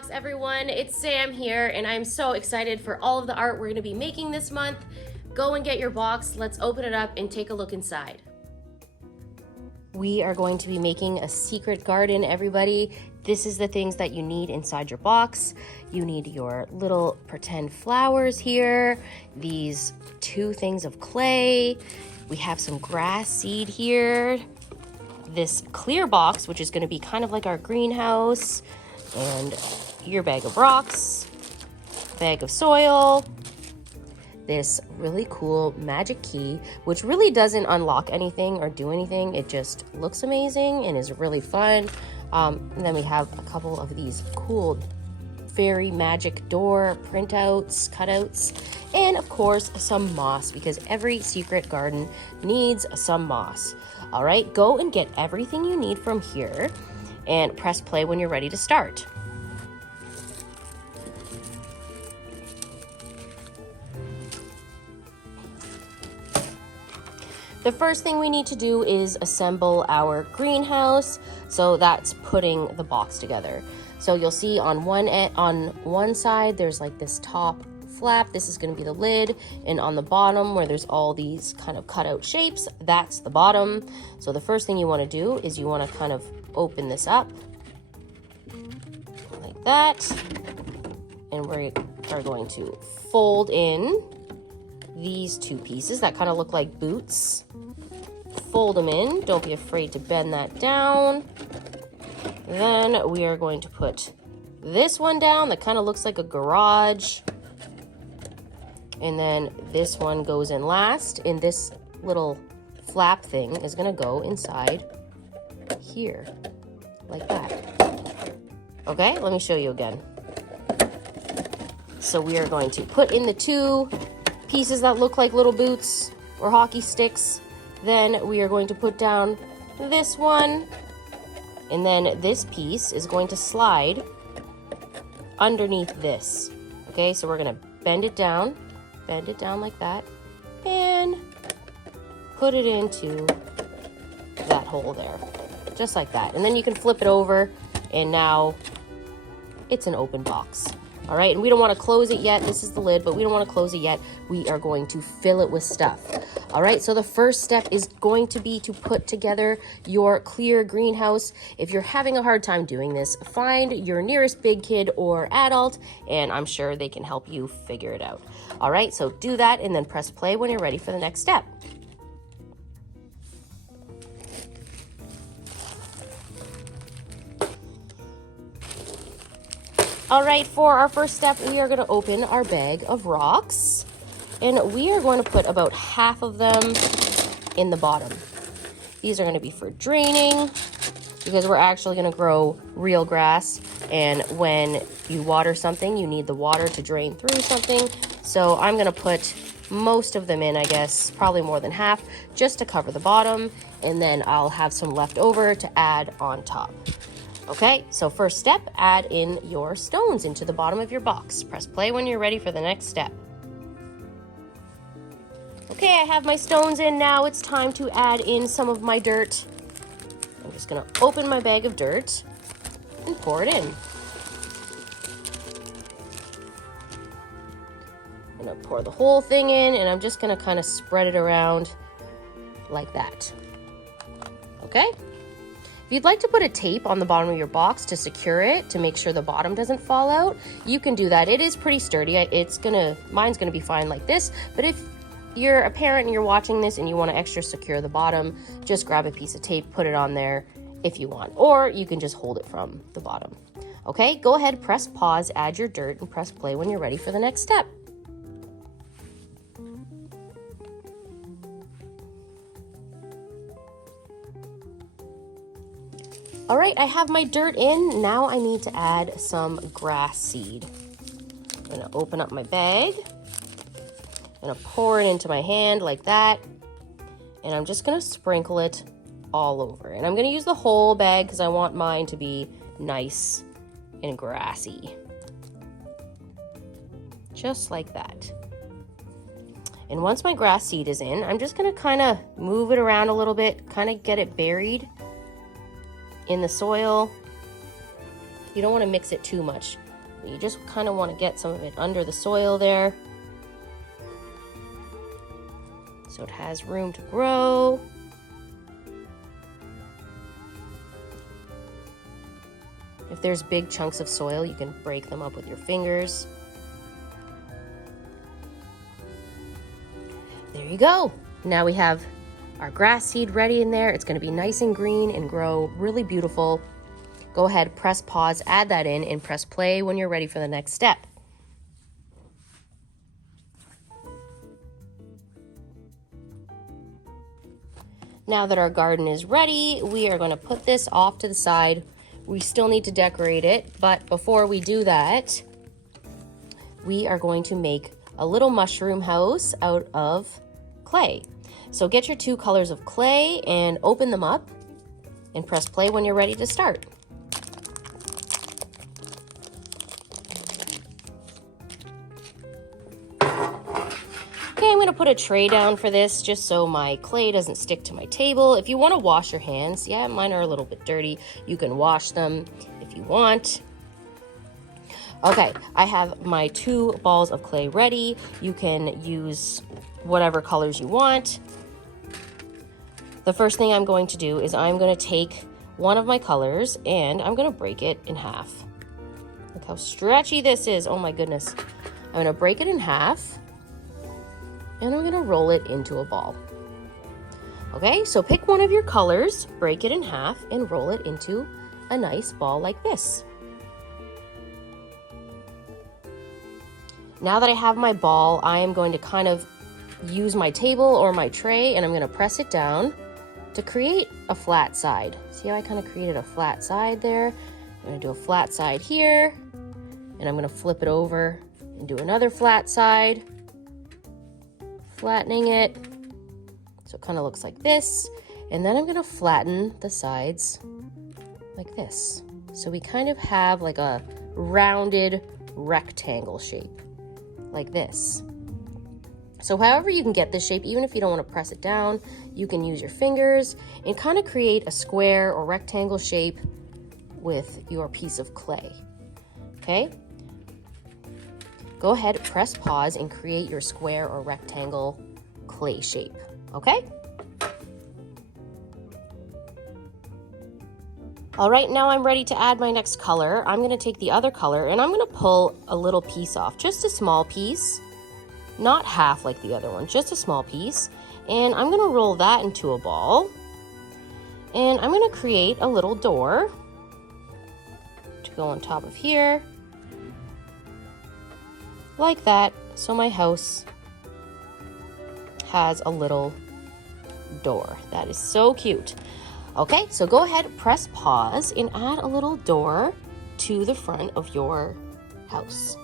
Box, everyone. It's Sam here, and I'm so excited for all of the art we're going to be making this month. Go and get your box. Let's open it up and take a look inside. We are going to be making a secret garden, everybody. This is the things that you need inside your box. You need your little pretend flowers here, these 2 things of clay. We have some grass seed here, this clear box, which is going to be kind of like our greenhouse, and your bag of rocks, bag of soil, this really cool magic key, which really doesn't unlock anything or do anything. It just looks amazing and is really fun. And then we have a couple of these cool fairy magic door printouts, cutouts, and of course some moss, because every secret garden needs some moss. All right, go and get everything you need from here and press play when you're ready to start. The first thing we need to do is assemble our greenhouse. So that's putting the box together. So you'll see on one side there's like this top flap. This is going to be the lid, and on the bottom where there's all these kind of cutout shapes, that's the bottom. So the first thing you want to do is you want to kind of open this up like that, and we are going to fold in these 2 pieces that kind of look like boots. Fold them in. Don't be afraid to bend that down. Then we are going to put this one down that kind of looks like a garage. And then this one goes in last, and this little flap thing is going to go inside here, like that. Okay, let me show you again. So we are going to put in the 2 pieces that look like little boots or hockey sticks. Then we are going to put down this one, and then this piece is going to slide underneath this. Okay, so we're going to bend it down like that, and put it into that hole there, just like that. And then you can flip it over, and now it's an open box. All right, and we don't want to close it yet. This is the lid, but we don't want to close it yet. We are going to fill it with stuff. All right, so the first step is going to be to put together your clear greenhouse. If you're having a hard time doing this, find your nearest big kid or adult, and I'm sure they can help you figure it out. All right, so do that and then press play when you're ready for the next step. All right, for our first step, we are going to open our bag of rocks, and we are going to put about half of them in the bottom. These are going to be for draining, because we're actually going to grow real grass, and when you water something, you need the water to drain through something. So I'm going to put most of them in, I guess, probably more than half, just to cover the bottom, and then I'll have some left over to add on top. Okay, so first step, add in your stones into the bottom of your box. Press play when you're ready for the next step. Okay, I have my stones in now. It's time to add in some of my dirt. I'm just gonna open my bag of dirt and pour it in. I'm gonna pour the whole thing in, and I'm just gonna kind of spread it around like that. Okay? If you'd like to put a tape on the bottom of your box to secure it, to make sure the bottom doesn't fall out, you can do that. It is pretty sturdy. Mine's gonna be fine like this, but if you're a parent and you're watching this and you want to extra secure the bottom, just grab a piece of tape, put it on there if you want, or you can just hold it from the bottom. Okay, go ahead, press pause, add your dirt, and press play when you're ready for the next step. All right, I have my dirt in. Now I need to add some grass seed. I'm gonna open up my bag. I'm gonna pour it into my hand like that. And I'm just gonna sprinkle it all over. And I'm gonna use the whole bag because I want mine to be nice and grassy. Just like that. And once my grass seed is in, I'm just gonna kind of move it around a little bit, kind of get it buried in the soil. You don't want to mix it too much You just kind of want to get some of it under the soil there, so it has room to grow. If there's big chunks of soil, you can break them up with your fingers. There you go. Now we have our grass seed ready in there. It's going to be nice and green and grow really beautiful. Go ahead, press pause, add that in, and press play when you're ready for the next step. Now that our garden is ready, we are going to put this off to the side. We still need to decorate it, but before we do that, we are going to make a little mushroom house out of clay. So get your 2 colors of clay and open them up and press play when you're ready to start. Okay, I'm going to put a tray down for this just so my clay doesn't stick to my table. If you want to wash your hands, yeah, mine are a little bit dirty. You can wash them if you want. Okay, I have my 2 balls of clay ready. You can use whatever colors you want. The first thing I'm going to do is I'm going to take one of my colors and I'm going to break it in half. Look how stretchy this is. Oh my goodness. I'm going to break it in half. And I'm going to roll it into a ball. Okay, so pick one of your colors, break it in half, and roll it into a nice ball like this. Now that I have my ball, I am going to kind of use my table or my tray, and I'm going to press it down to create a flat side. See how I kind of created a flat side there? I'm going to do a flat side here, and I'm going to flip it over and do another flat side. Flattening it so it kind of looks like this, and then I'm going to flatten the sides like this, so we kind of have like a rounded rectangle shape like this. So however you can get this shape, even if you don't want to press it down, you can use your fingers and kind of create a square or rectangle shape with your piece of clay. Okay, go ahead, press pause, and create your square or rectangle clay shape, okay? All right, now I'm ready to add my next color. I'm gonna take the other color and I'm gonna pull a little piece off, just a small piece, not half like the other one, just a small piece. And I'm gonna roll that into a ball. And I'm gonna create a little door to go on top of here. Like that, so my house has a little door. That is so cute. Okay, so go ahead, press pause, and add a little door to the front of your house.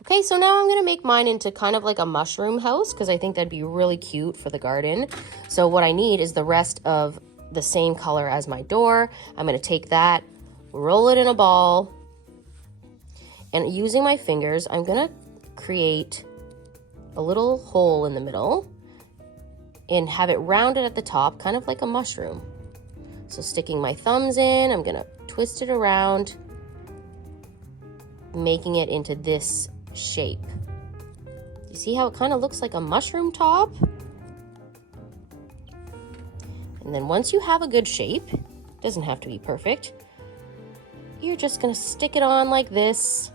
Okay, so now I'm gonna make mine into kind of like a mushroom house because I think that'd be really cute for the garden. So what I need is the rest of the same color as my door. I'm going to take that, roll it in a ball, and using my fingers, I'm going to create a little hole in the middle and have it rounded at the top, kind of like a mushroom. So sticking my thumbs in, I'm going to twist it around, making it into this shape. You see how it kind of looks like a mushroom top? And then once you have a good shape, doesn't have to be perfect, you're just gonna stick it on like this.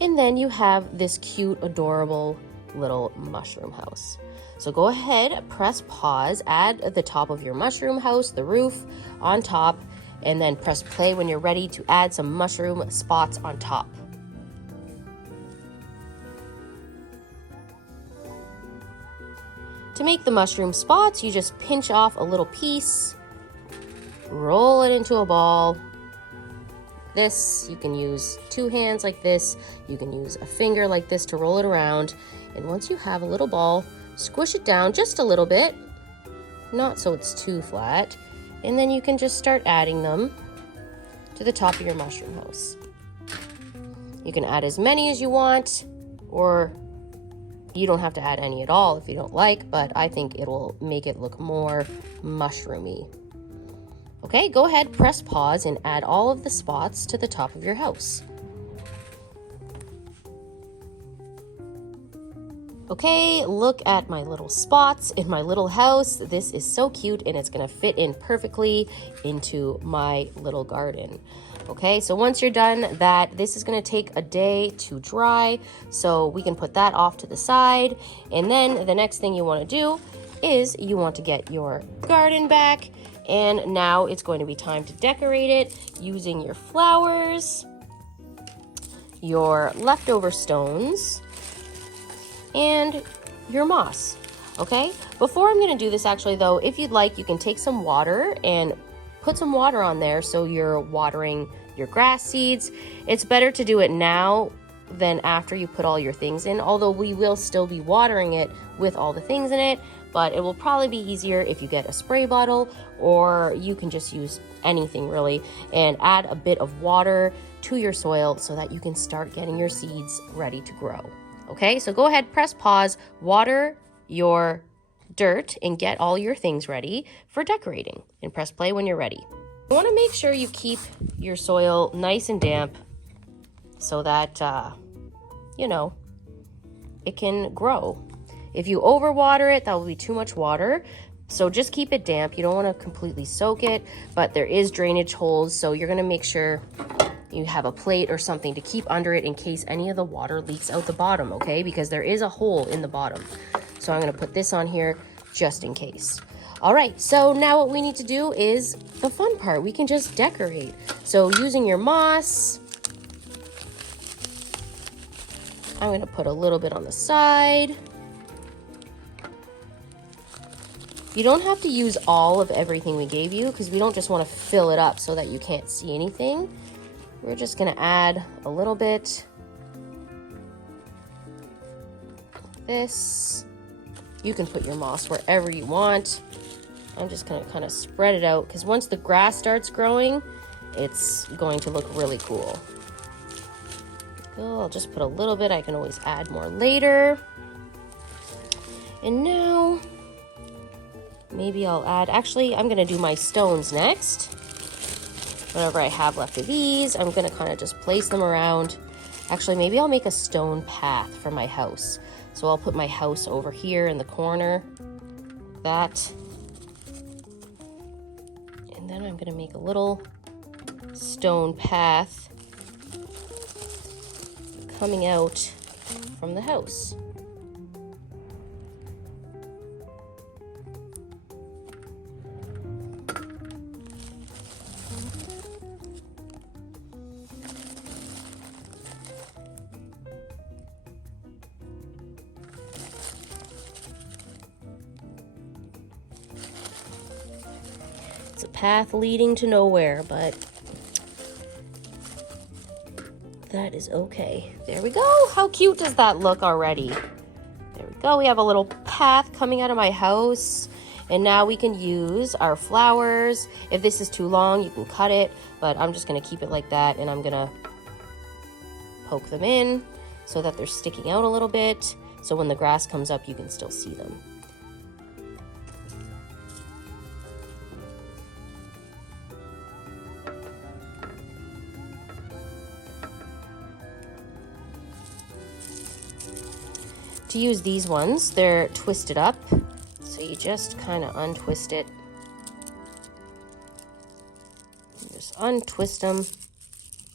And then you have this cute, adorable little mushroom house. So go ahead, press pause, add the top of your mushroom house, the roof on top, and then press play when you're ready to add some mushroom spots on top. To make the mushroom spots, you just pinch off a little piece, roll it into a ball. This, you can use 2 hands like this, you can use a finger like this to roll it around, and once you have a little ball, squish it down just a little bit, not so it's too flat, and then you can just start adding them to the top of your mushroom house. You can add as many as you want, or you don't have to add any at all if you don't like, but I think it will make it look more mushroomy. Okay, go ahead, press pause and add all of the spots to the top of your house. Okay, look at my little spots in my little house. This is so cute and it's gonna fit in perfectly into my little garden. Okay, so once you're done that, this is gonna take a day to dry, so we can put that off to the side. And then the next thing you wanna do is you want to get your garden back, and now it's going to be time to decorate it using your flowers, your leftover stones, and your moss. Okay, before I'm gonna do this actually though, if you'd like, you can take some water and put some water on there so you're watering your grass seeds. It's better to do it now than after you put all your things in, although we will still be watering it with all the things in it, but it will probably be easier if you get a spray bottle, or you can just use anything really, and add a bit of water to your soil so that you can start getting your seeds ready to grow. Okay, so go ahead, press pause, water your dirt, and get all your things ready for decorating, and press play when you're ready. You want to make sure you keep your soil nice and damp so that, you know, it can grow. If you overwater it, that will be too much water. So just keep it damp. You don't want to completely soak it, but there is drainage holes, so you're going to make sure you have a plate or something to keep under it in case any of the water leaks out the bottom, okay? Because there is a hole in the bottom. So I'm going to put this on here just in case. All right, so now what we need to do is the fun part. We can just decorate. So using your moss, I'm going to put a little bit on the side. You don't have to use all of everything we gave you because we don't just want to fill it up so that you can't see anything. We're just going to add a little bit like this. You can put your moss wherever you want. I'm just going to kind of spread it out because once the grass starts growing, it's going to look really cool. I'll just put a little bit. I can always add more later. And now, maybe I'll add, actually, I'm going to do my stones next. Whatever I have left of these, I'm going to kind of just place them around. Actually, maybe I'll make a stone path for my house. So I'll put my house over here in the corner. That. And then I'm going to make a little stone path coming out from the house. It's a path leading to nowhere, but that is okay. There we go. How cute does that look already? There we go. We have a little path coming out of my house. And now we can use our flowers. If this is too long, you can cut it, but I'm just gonna keep it like that, and I'm gonna poke them in so that they're sticking out a little bit. So when the grass comes up, you can still see them. To use these ones, they're twisted up, so you just kind of untwist it. Just untwist them.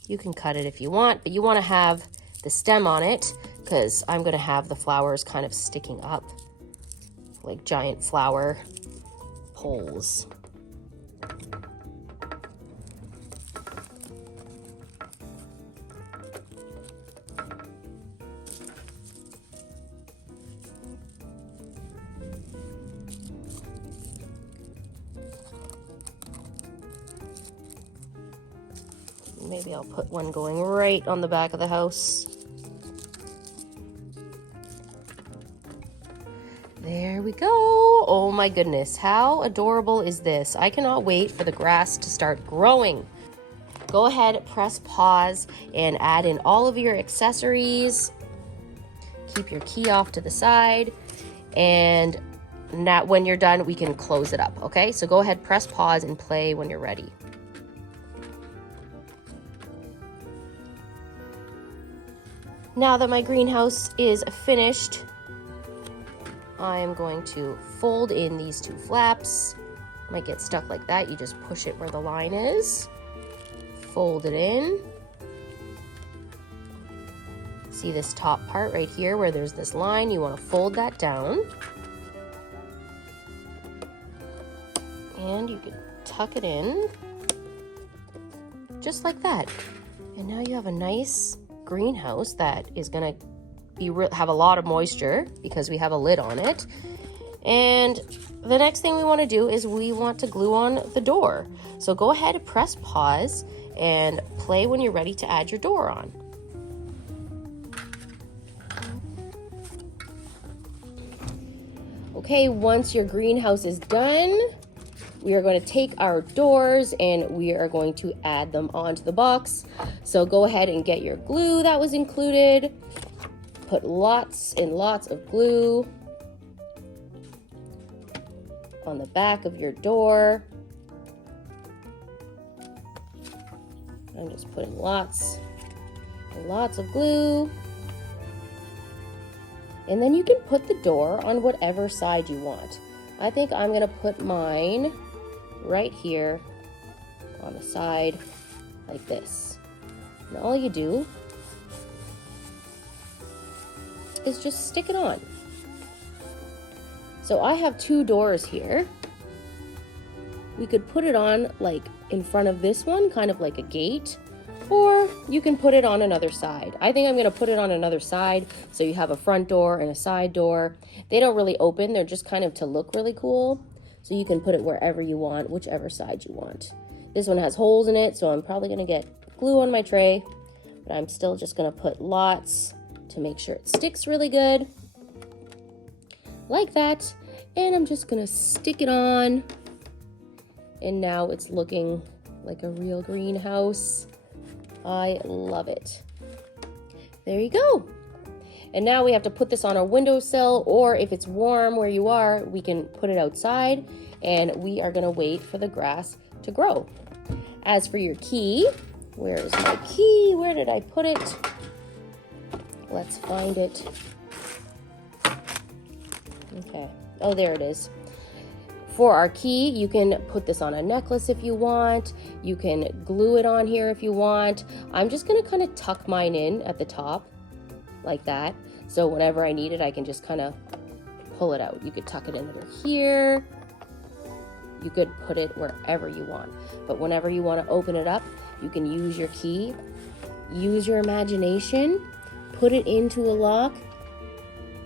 You can cut it if you want, but you want to have the stem on it because I'm going to have the flowers kind of sticking up like giant flower poles. Maybe I'll put one going right on the back of the house. There we go. Oh my goodness, how adorable is this? I cannot wait for the grass to start growing. Go ahead, press pause, and add in all of your accessories. Keep your key off to the side, and now when you're done, we can close it up, okay? So go ahead, press pause and play when you're ready. Now that my greenhouse is finished, I am going to fold in these two flaps. Might get stuck like that. You just push it where the line is. Fold it in. See this top part right here where there's this line? You want to fold that down. And you can tuck it in. Just like that. And now you have a nice greenhouse that is going to have a lot of moisture because we have a lid on it. And the next thing we want to do is we want to glue on the door. So go ahead and press pause and play when you're ready to add your door on. Okay, once your greenhouse is done, we are going to take our doors and we are going to add them onto the box. So go ahead and get your glue that was included. Put lots and lots of glue on the back of your door. I'm just putting lots and lots of glue. And then you can put the door on whatever side you want. I think I'm gonna put mine right here on the side like this. And all you do is just stick it on. So I have two doors here. We could put it on like in front of this one, kind of like a gate, or you can put it on another side. I think I'm gonna put it on another side so you have a front door and a side door. They don't really open, they're just kind of to look really cool. So you can put it wherever you want, whichever side you want. This one has holes in it, so I'm probably gonna get glue on my tray, but I'm still just gonna put lots to make sure it sticks really good. Like that. And I'm just gonna stick it on. And now it's looking like a real greenhouse. I love it. There you go. And now we have to put this on our windowsill, or if it's warm where you are, we can put it outside, and we are gonna wait for the grass to grow. As for your key, where is my key? Where did I put it? Let's find it. Okay. Oh, there it is. For our key, you can put this on a necklace if you want. You can glue it on here if you want. I'm just gonna kind of tuck mine in at the top like that. So whenever I need it, I can just kind of pull it out. You could tuck it in under here. You could put it wherever you want. But whenever you want to open it up, you can use your key, use your imagination, put it into a lock,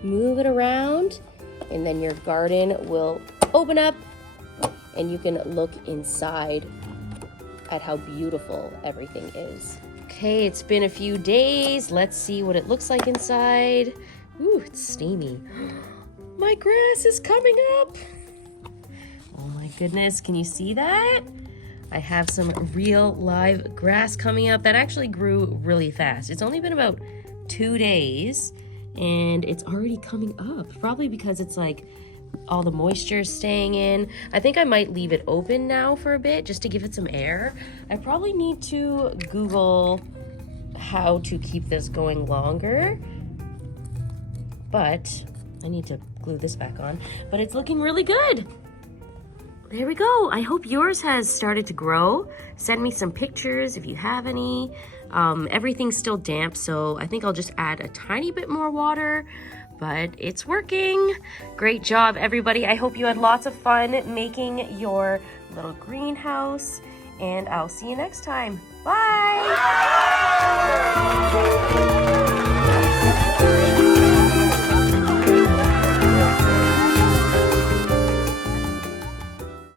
move it around, and then your garden will open up and you can look inside at how beautiful everything is. Okay, it's been a few days. Let's see what it looks like inside. Ooh, it's steamy. My grass is coming up. Oh my goodness, can you see that? I have some real live grass coming up that actually grew really fast. It's only been about 2 days and it's already coming up, probably because it's like all the moisture is staying in. I think I might leave it open now for a bit just to give it some air. I probably need to Google how to keep this going longer, but I need to glue this back on. But it's looking really good. There we go. I hope yours has started to grow. Send me some pictures if you have any. Everything's still damp, so I think I'll just add a tiny bit more water, but it's working. Great job, everybody. I hope you had lots of fun making your little greenhouse, and I'll see you next time. Bye.